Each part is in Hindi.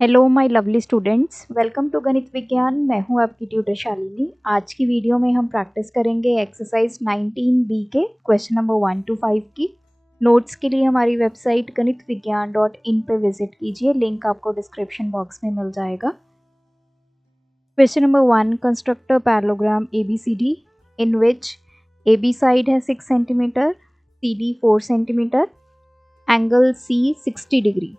Hello my lovely students, welcome to Ganit Vigyan. मैं हूं आपकी ट्यूटर शालिनी। आज की वीडियो में हम प्रैक्टिस करेंगे एक्सरसाइज 19B के क्वेश्चन नंबर 1 to 5 की। नोट्स के लिए हमारी वेबसाइट ganitviggyan.in पे विजिट कीजिए, लिंक आपको डिस्क्रिप्शन बॉक्स में मिल जाएगा। Question number 1, construct a parallelogram ABCD in which AB side है 6 centimetre, CD 4 centimetre, angle C 60 degree.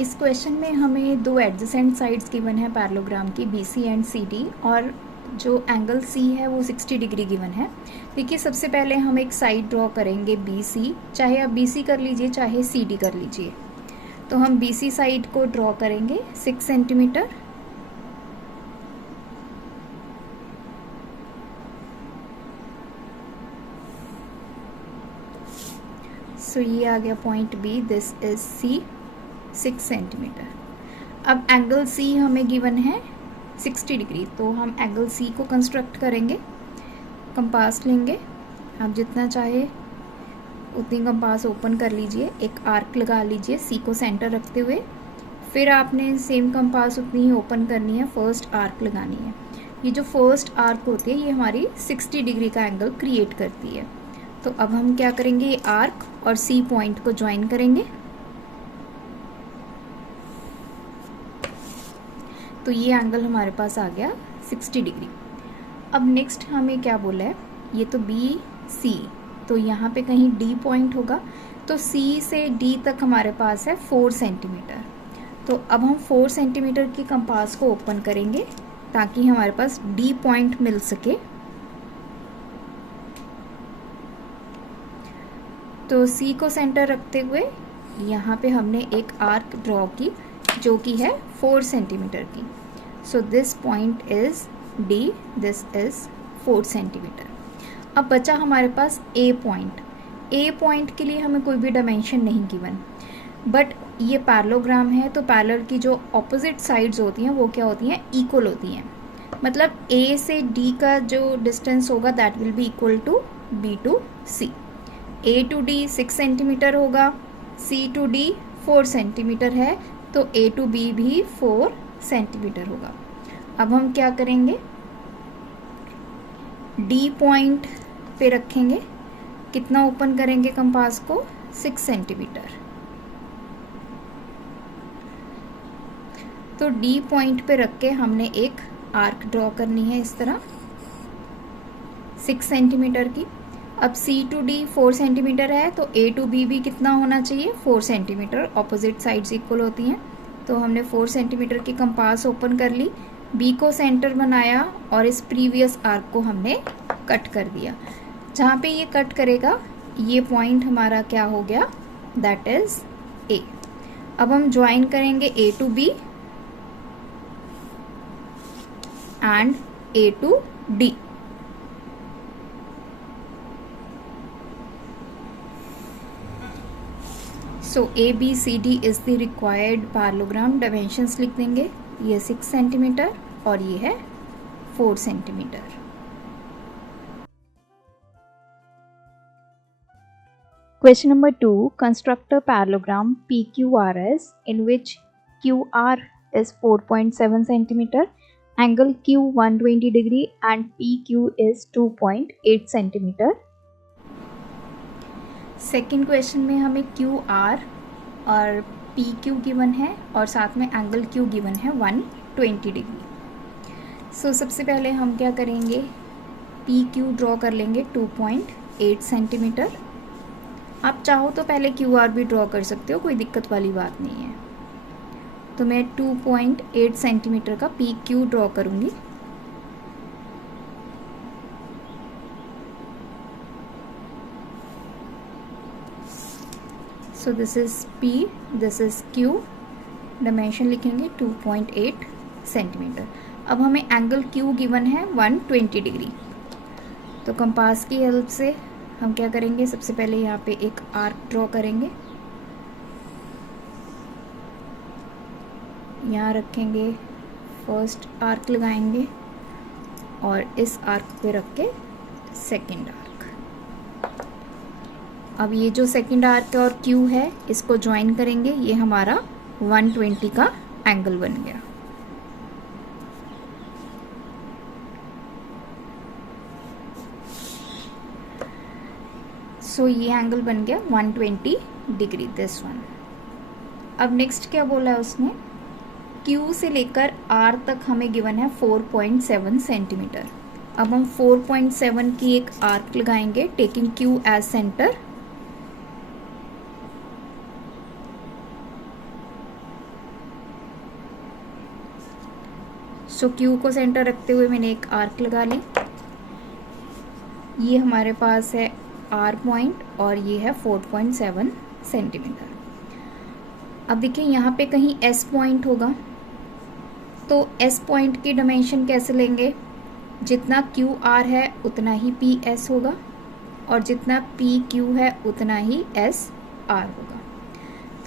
इस क्वेश्चन में हमें दो एडजेसेंट साइड्स गिवन है पैरेललोग्राम की, BC एंड CD, और जो एंगल C है वो 60 डिग्री गिवन है। देखिए, सबसे पहले हम एक साइड ड्रॉ करेंगे BC, चाहे आप BC कर लीजिए चाहे CD कर लीजिए। तो हम BC साइड को ड्रॉ करेंगे 6 सेंटीमीटर। सो ये आ गया point B, this is C 6 centimetre. अब एंगल C हमें गिवन है 60 डिग्री, तो हम एंगल C को कंस्ट्रक्ट करेंगे। कंपास लेंगे, आप जितना चाहे उतनी कंपास ओपन कर लीजिए, एक आर्क लगा लीजिए C को सेंटर रखते हुए। फिर आपने सेम कंपास उतनी ही ओपन करनी है, फर्स्ट आर्क लगानी है। ये जो फर्स्ट आर्क होती है ये हमारी 60 डिग्री का एंगल क्रिएट करती है। तो अब हम क्या करेंगे, ये आर्क और C पॉइंट को ज्वाइन करेंगे। तो ये एंगल हमारे पास आ गया 60 डिग्री। अब नेक्स्ट हमें क्या बोला है, ये तो BC, तो यहाँ पे कहीं D पॉइंट होगा, तो C से D तक हमारे पास है 4 सेंटीमीटर। तो अब हम 4 सेंटीमीटर की कंपास को ओपन करेंगे ताकि हमारे पास D पॉइंट मिल सके। तो C को सेंटर रखते हुए यहाँ पे हमने एक आर्क ड्रॉ की जो कि है 4 सेंटीमीटर की। So this point is D, this is 4 centimetre. अब बचा हमारे पास A पॉइंट। A पॉइंट के लिए हमें कोई भी डायमेंशन नहीं गिवन, बट ये पैरेललोग्राम है तो पैरेलल की जो ऑपोजिट साइड्स होती हैं वो क्या होती हैं, इक्वल होती हैं। मतलब A से D का जो डिस्टेंस होगा that will be equal to B to C। A to D 6 centimeter होगा, C टू D 4 सेंटीमीटर है, तो A टू B भी 4 सेंटीमीटर होगा। अब हम क्या करेंगे, D पॉइंट पे रखेंगे, कितना ओपन करेंगे कंपास को, 6 सेंटीमीटर। तो D पॉइंट पे रख के हमने एक आर्क ड्रॉ करनी है इस तरह 6 सेंटीमीटर की। अब C टू D 4 सेंटीमीटर है, तो A टू B भी कितना होना चाहिए, 4 सेंटीमीटर। ऑपोजिट साइड्स इक्वल होती हैं, तो हमने 4 सेंटीमीटर की कंपास ओपन कर ली, B को सेंटर बनाया और इस प्रीवियस आर्क को हमने कट कर दिया। जहाँ पे ये कट करेगा ये पॉइंट हमारा क्या हो गया, दैट इज A। अब हम ज्वाइन करेंगे A to B and A to D। So ABCD is the required parallelogram. Dimensions लिख देंगे, ये 6 सेंटीमीटर और ये है 4 centimeter. Question number 2, construct a parallelogram PQRS in which QR is 4.7 centimeter, angle Q 120 degree and PQ is 2.8 centimeter. Second question में हमें QR और PQ गिवन है और साथ में एंगल Q गिवन है 120 डिग्री। सो सबसे पहले हम क्या करेंगे, PQ ड्रॉ कर लेंगे 2.8 सेंटीमीटर। आप चाहो तो पहले QR भी ड्रॉ कर सकते हो, कोई दिक्कत वाली बात नहीं है। तो मैं 2.8 सेंटीमीटर का PQ ड्रॉ करूँगी। So this is P, this is Q, dimension लिखेंगे 2.8 सेंटीमीटर। अब हमें एंगल Q गिवन है 120 डिग्री। तो कंपास की हेल्प से हम क्या करेंगे, सबसे पहले यहाँ पे एक आर्क ड्रॉ करेंगे, यहाँ रखेंगे, फर्स्ट आर्क लगाएंगे और इस आर्क पे रख के सेकेंड आर्क। अब ये जो सेकंड आर्क और क्यू है इसको ज्वाइन करेंगे, ये हमारा 120 का एंगल बन गया। सो ये एंगल बन गया 120 डिग्री, दिस वन। अब नेक्स्ट क्या बोला है उसने, Q से लेकर R तक हमें गिवन है 4.7 सेंटीमीटर। अब हम 4.7 की एक आर्क लगाएंगे टेकिंग Q एज सेंटर। सो Q को सेंटर रखते हुए मैंने एक आर्क लगा ली। ये हमारे पास है R पॉइंट और ये है 4.7 सेंटीमीटर। अब देखिए यहाँ पे कहीं S पॉइंट होगा, तो S पॉइंट की डायमेंशन कैसे लेंगे, जितना QR है उतना ही PS होगा और जितना PQ है उतना ही SR होगा।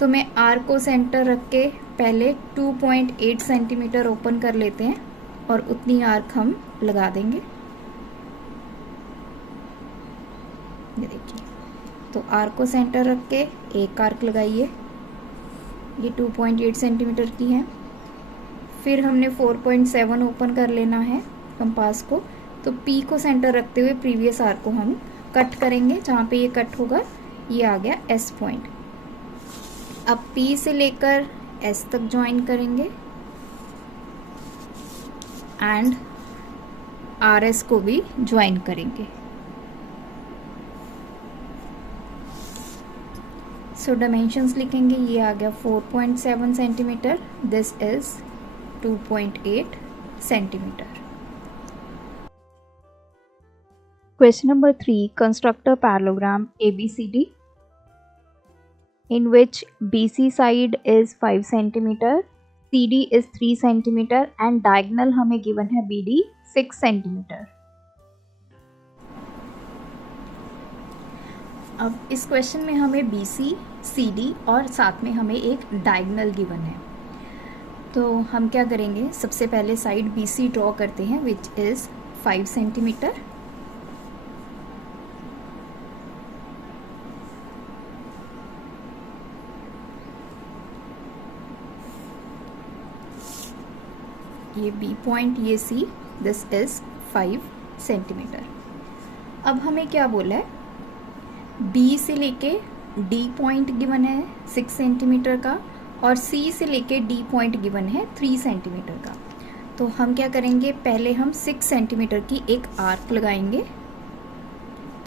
तो मैं R को सेंटर रख के पहले 2.8 सेंटीमीटर ओपन कर लेते हैं और उतनी आर्क हम लगा देंगे। ये देखिए, तो आर्क को सेंटर रख के एक आर्क लगाइए, ये 2.8 सेंटीमीटर की है। फिर हमने 4.7 ओपन कर लेना है कंपास को, तो P को सेंटर रखते हुए प्रीवियस आर्क को हम कट करेंगे। जहाँ पे ये कट होगा ये आ गया S पॉइंट। अब P से लेकर S तक ज्वाइन करेंगे एंड RS को भी ज्वाइन करेंगे। सो डायमेंशंस लिखेंगे, ये आ गया 4.7 centimetre, this is 2.8 centimetre. Question number 3. Construct a parallelogram ABCD in which BC side is 5 cm, CD is 3 cm and diagonal हमें given है BD 6 cm. अब इस क्वेश्चन में हमें BC, CD और साथ में हमें एक डायगोनल गिवन है। तो हम क्या करेंगे, सबसे पहले साइड BC ड्रॉ करते हैं विच इज़ 5 सेंटीमीटर। ये B पॉइंट, ये C, दिस इज 5 सेंटीमीटर। अब हमें क्या बोला है, B से लेके D पॉइंट गिवन है 6 सेंटीमीटर का और C से लेके D पॉइंट गिवन है 3 सेंटीमीटर का। तो हम क्या करेंगे, पहले हम 6 सेंटीमीटर की एक आर्क लगाएंगे।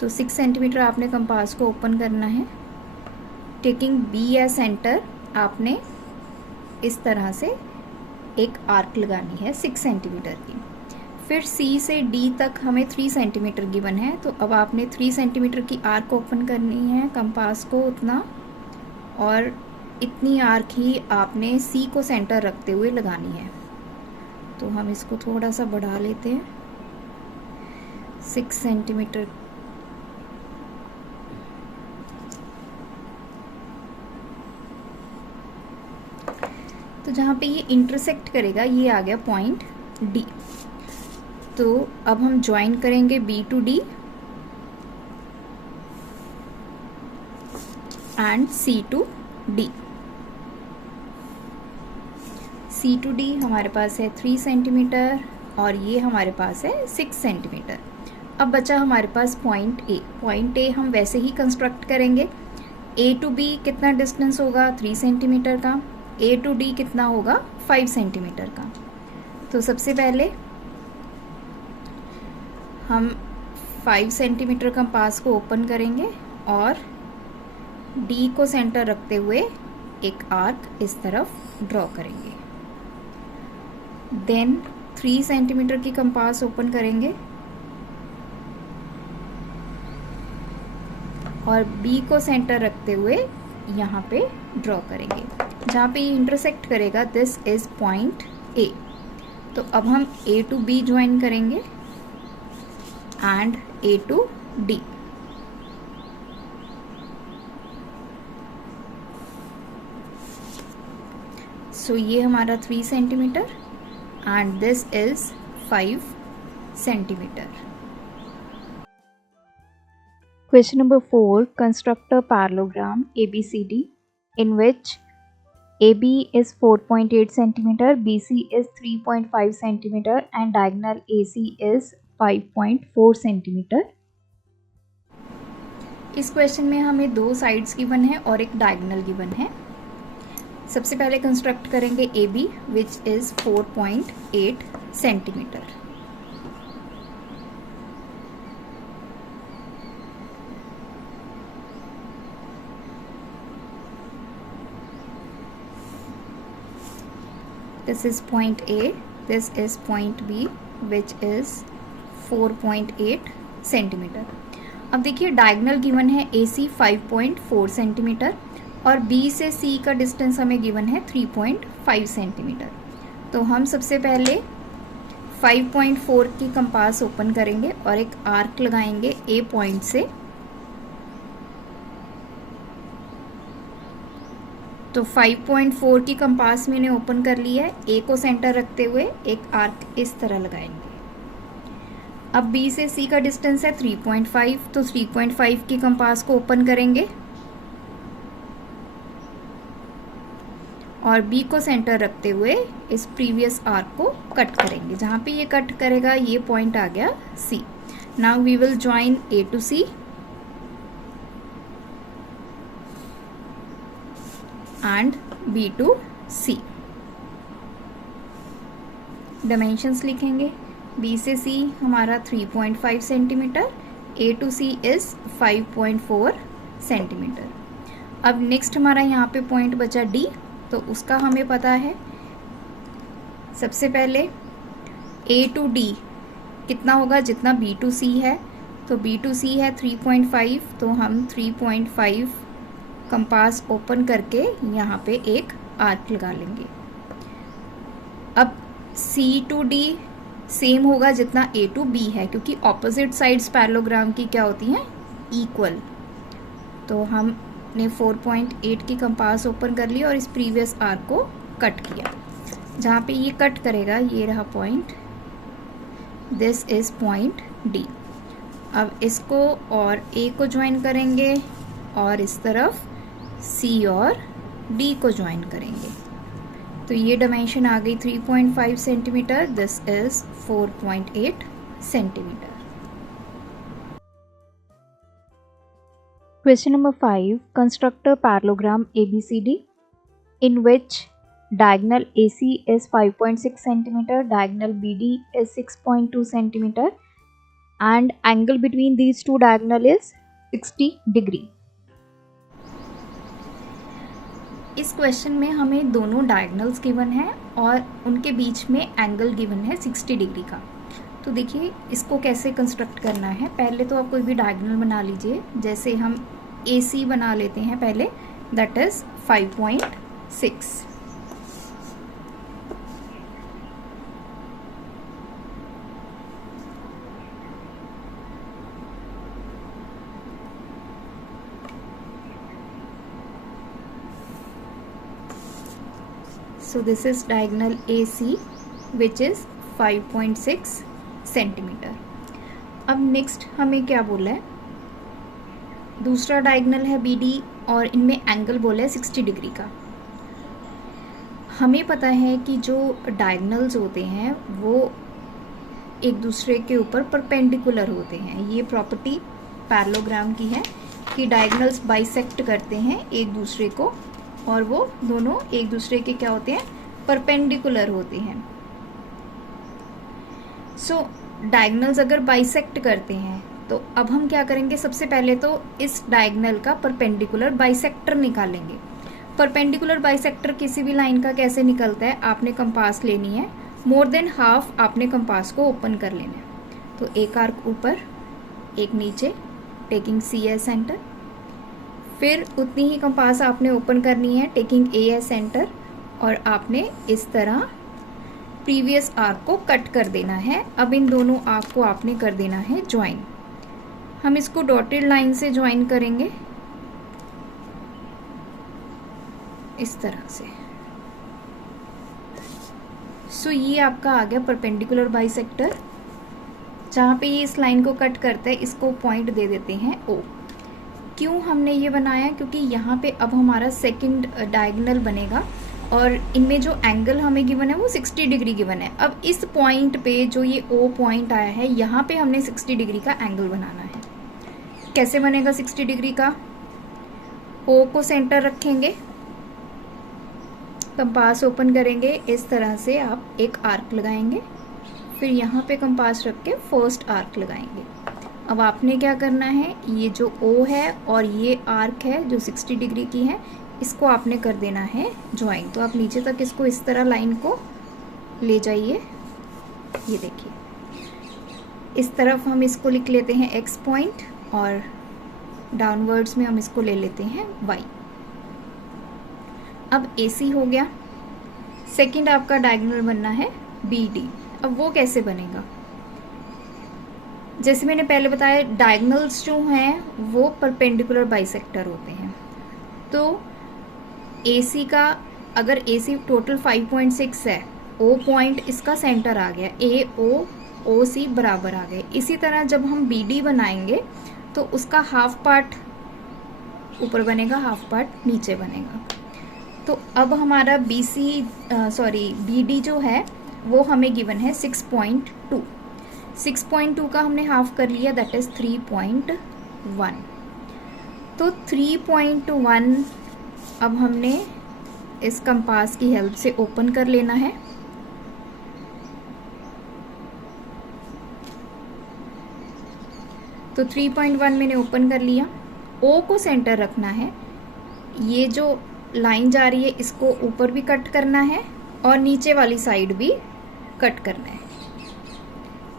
तो 6 सेंटीमीटर आपने कंपास को ओपन करना है, टेकिंग B एज सेंटर आपने इस तरह से एक आर्क लगानी है 6 सेंटीमीटर की। फिर C से D तक हमें 3 सेंटीमीटर गिवन है, तो अब आपने 3 सेंटीमीटर की आर्क ओपन करनी है कंपास को उतना, और इतनी आर्क ही आपने C को सेंटर रखते हुए लगानी है। तो हम इसको थोड़ा सा बढ़ा लेते हैं, 6 सेंटीमीटर। तो जहाँ पे ये इंटरसेक्ट करेगा ये आ गया पॉइंट D। तो अब हम ज्वाइन करेंगे B to D and C to D। C to D हमारे पास है 3 सेंटीमीटर और ये हमारे पास है 6 सेंटीमीटर। अब बचा हमारे पास पॉइंट A। पॉइंट A हम वैसे ही कंस्ट्रक्ट करेंगे। A टू B कितना डिस्टेंस होगा, 3 सेंटीमीटर का। A टू D कितना होगा, 5 सेंटीमीटर का। तो सबसे पहले हम 5 सेंटीमीटर कंपास को ओपन करेंगे और D को सेंटर रखते हुए एक आर्क इस तरफ ड्रॉ करेंगे। देन 3 सेंटीमीटर की कंपास ओपन करेंगे और B को सेंटर रखते हुए यहाँ पे ड्रॉ करेंगे। जहाँ पे ये इंटरसेक्ट करेगा दिस इज पॉइंट A। तो अब हम A टू B ज्वाइन करेंगे एंड A टू D। सो ये हमारा 3 centimetre and this is 5 centimetre. Question number 4. Construct a parallelogram ABCD in which AB is 4.8 cm, BC is 3.5 cm and diagonal AC is 5.4 cm. इस क्वेश्चन में हमें दो साइड्स गिवन है और एक डायगोनल गिवन है। सबसे पहले कंस्ट्रक्ट करेंगे AB which is 4.8 centimetre. This is point A, this is point B which is 4.8 centimetre. अब देखिए डायगोनल गिवन है AC 5.4 सेंटीमीटर और B से C का डिस्टेंस हमें गिवन है 3.5 सेंटीमीटर। तो हम सबसे पहले 5.4 की कंपास ओपन करेंगे और एक आर्क लगाएंगे A पॉइंट से। तो 5.4 की कंपास मैंने ओपन कर ली है। A को सेंटर रखते हुए एक आर्क इस तरह लगाएंगे। अब B से C का डिस्टेंस है 3.5, तो 3.5 की कंपास को ओपन करेंगे और B को सेंटर रखते हुए इस प्रीवियस आर्क को कट करेंगे। जहाँ पे ये कट करेगा ये पॉइंट आ गया C। Now we will join A to C and B to C। Dimensions लिखेंगे। B से C हमारा 3.5 centimeter, A to C is 5.4 centimeter. अब नेक्स्ट हमारा यहाँ पे पॉइंट बचा D, तो उसका हमें पता है। सबसे पहले A to D कितना होगा, जितना B to C है। तो B to C है 3.5, तो हम 3.5 कंपास ओपन करके यहाँ पे एक आर्क लगा लेंगे। अब C to D सेम होगा जितना A to B है, क्योंकि ऑपोजिट साइड्स पैरेललोग्राम की क्या होती हैं, इक्वल। तो हमने 4.8 की कंपास ओपन कर ली और इस प्रीवियस आर्क को कट किया। जहाँ पे ये कट करेगा ये रहा point, this is point D। अब इसको और A को ज्वाइन करेंगे और इस तरफ C और D को ज्वाइन करेंगे। तो ये डायमेंशन आ गई 3.5 centimetre, this is 4.8 centimetre. Question number 5. Construct a parallelogram ABCD in which diagonal AC is 5.6 cm, diagonal BD is 6.2 cm and angle between these two diagonal is 60 degree. इस क्वेश्चन में हमें दोनों डायगोनल्स गिवन है और उनके बीच में एंगल गिवन है 60 डिग्री का। तो देखिए इसको कैसे कंस्ट्रक्ट करना है। पहले तो आप कोई भी डायगोनल बना लीजिए। जैसे हम AC बना लेते हैं पहले, that is 5.6। So this is diagonal AC which is 5.6 centimetre. अब नेक्स्ट हमें क्या बोला है, दूसरा डायगोनल है BD और इनमें एंगल बोला है 60 डिग्री का। हमें पता है कि जो डायगोनल्स होते हैं वो एक दूसरे के ऊपर परपेंडिकुलर होते हैं। ये प्रॉपर्टी पैरेललोग्राम की है कि डायगोनल्स बाइसेक्ट करते हैं एक दूसरे को और वो दोनों एक दूसरे के क्या होते हैं, परपेंडिकुलर होते हैं। सो डायगोनल्स अगर बाइसेक्ट करते हैं तो अब हम क्या करेंगे, सबसे पहले तो इस डायगोनल का परपेंडिकुलर बाइसेक्टर निकालेंगे। परपेंडिकुलर बाइसेक्टर किसी भी लाइन का कैसे निकलता है, आपने कंपास लेनी है, मोर देन हाफ आपने कंपास को ओपन कर लेना है। तो एक आर्क ऊपर एक नीचे, टेकिंग C एज सेंटर, फिर उतनी ही कंपास आपने ओपन करनी है टेकिंग A एज सेंटर और आपने इस तरह प्रीवियस आर्क को कट कर देना है। अब इन दोनों आर्क को आपने कर देना है ज्वाइन। हम इसको डॉटेड लाइन से ज्वाइन करेंगे इस तरह से। सो ये आपका आ गया परपेंडिकुलर बाइसेक्टर। जहाँ पे ये इस लाइन को कट करता है इसको पॉइंट दे देते हैं O। क्यों हमने ये बनाया, क्योंकि यहाँ पे अब हमारा सेकंड डायगोनल बनेगा और इनमें जो एंगल हमें गिवन है वो 60 डिग्री गिवन है। अब इस पॉइंट पे जो ये O पॉइंट आया है, यहाँ पे हमने 60 डिग्री का एंगल बनाना है। कैसे बनेगा 60 डिग्री का? O को सेंटर रखेंगे, कंपास ओपन करेंगे, इस तरह से आप एक आर्क लगाएंगे, फिर यहाँ पे कंपास रख के फर्स्ट आर्क लगाएंगे। अब आपने क्या करना है, ये जो O है और ये आर्क है जो 60 डिग्री की है, इसको आपने कर देना है ज्वाइन। तो आप नीचे तक इसको इस तरह लाइन को ले जाइए, ये देखिए इस तरफ हम इसको लिख लेते हैं X पॉइंट और डाउनवर्ड्स में हम इसको ले लेते हैं Y। अब AC हो गया। सेकंड आपका डायगोनल बनना है BD। अब वो कैसे बनेगा? जैसे मैंने पहले बताया, डायगोनल्स जो हैं वो परपेंडिकुलर बाइसेक्टर होते हैं। तो AC का, अगर AC टोटल 5.6 है, O पॉइंट इसका सेंटर आ गया, AO OC बराबर आ गए। इसी तरह जब हम BD बनाएंगे तो उसका हाफ पार्ट ऊपर बनेगा, हाफ पार्ट नीचे बनेगा। तो अब हमारा BD जो है वो हमें गिवन है 6.2। 6.2 का हमने हाफ कर लिया, दैट इज 3.1। तो 3.1 अब हमने इस कंपास की हेल्प से ओपन कर लेना है। तो 3.1 मैंने ओपन कर लिया। O को सेंटर रखना है, ये जो लाइन जा रही है इसको ऊपर भी कट करना है और नीचे वाली साइड भी कट करना है।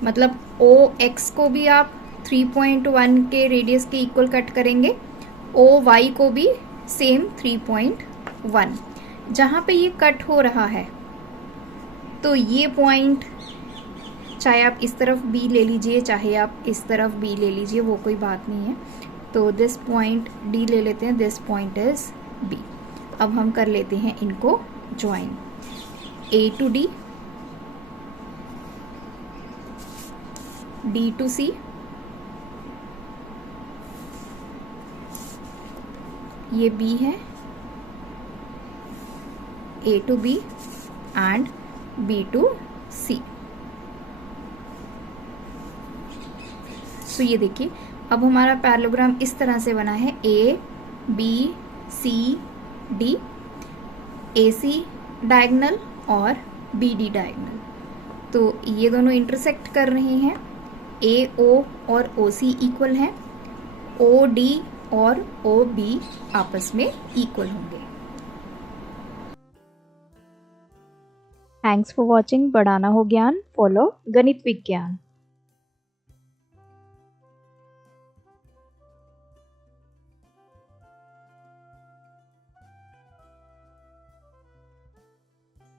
मतलब OX को भी आप 3.1 के रेडियस के इक्वल कट करेंगे, OY को भी सेम 3.1। जहाँ पे ये कट हो रहा है तो ये पॉइंट, चाहे आप इस तरफ B ले लीजिए चाहे आप इस तरफ B ले लीजिए, वो कोई बात नहीं है। तो दिस पॉइंट D ले लेते हैं, दिस पॉइंट इज B। अब हम कर लेते हैं इनको join, A to D, D to C, ये B है, A to B and B to C। तो ये देखिए अब हमारा पैरेललोग्राम इस तरह से बना है, A B C D, AC diagonal और BD डायगोनल। तो ये दोनों इंटरसेक्ट कर रहे हैं, AO और OC इक्वल हैं, OD और OB आपस में इक्वल होंगे। थैंक्स फॉर वॉचिंग बढ़ाना हो ज्ञान। फॉलो गणित विज्ञान।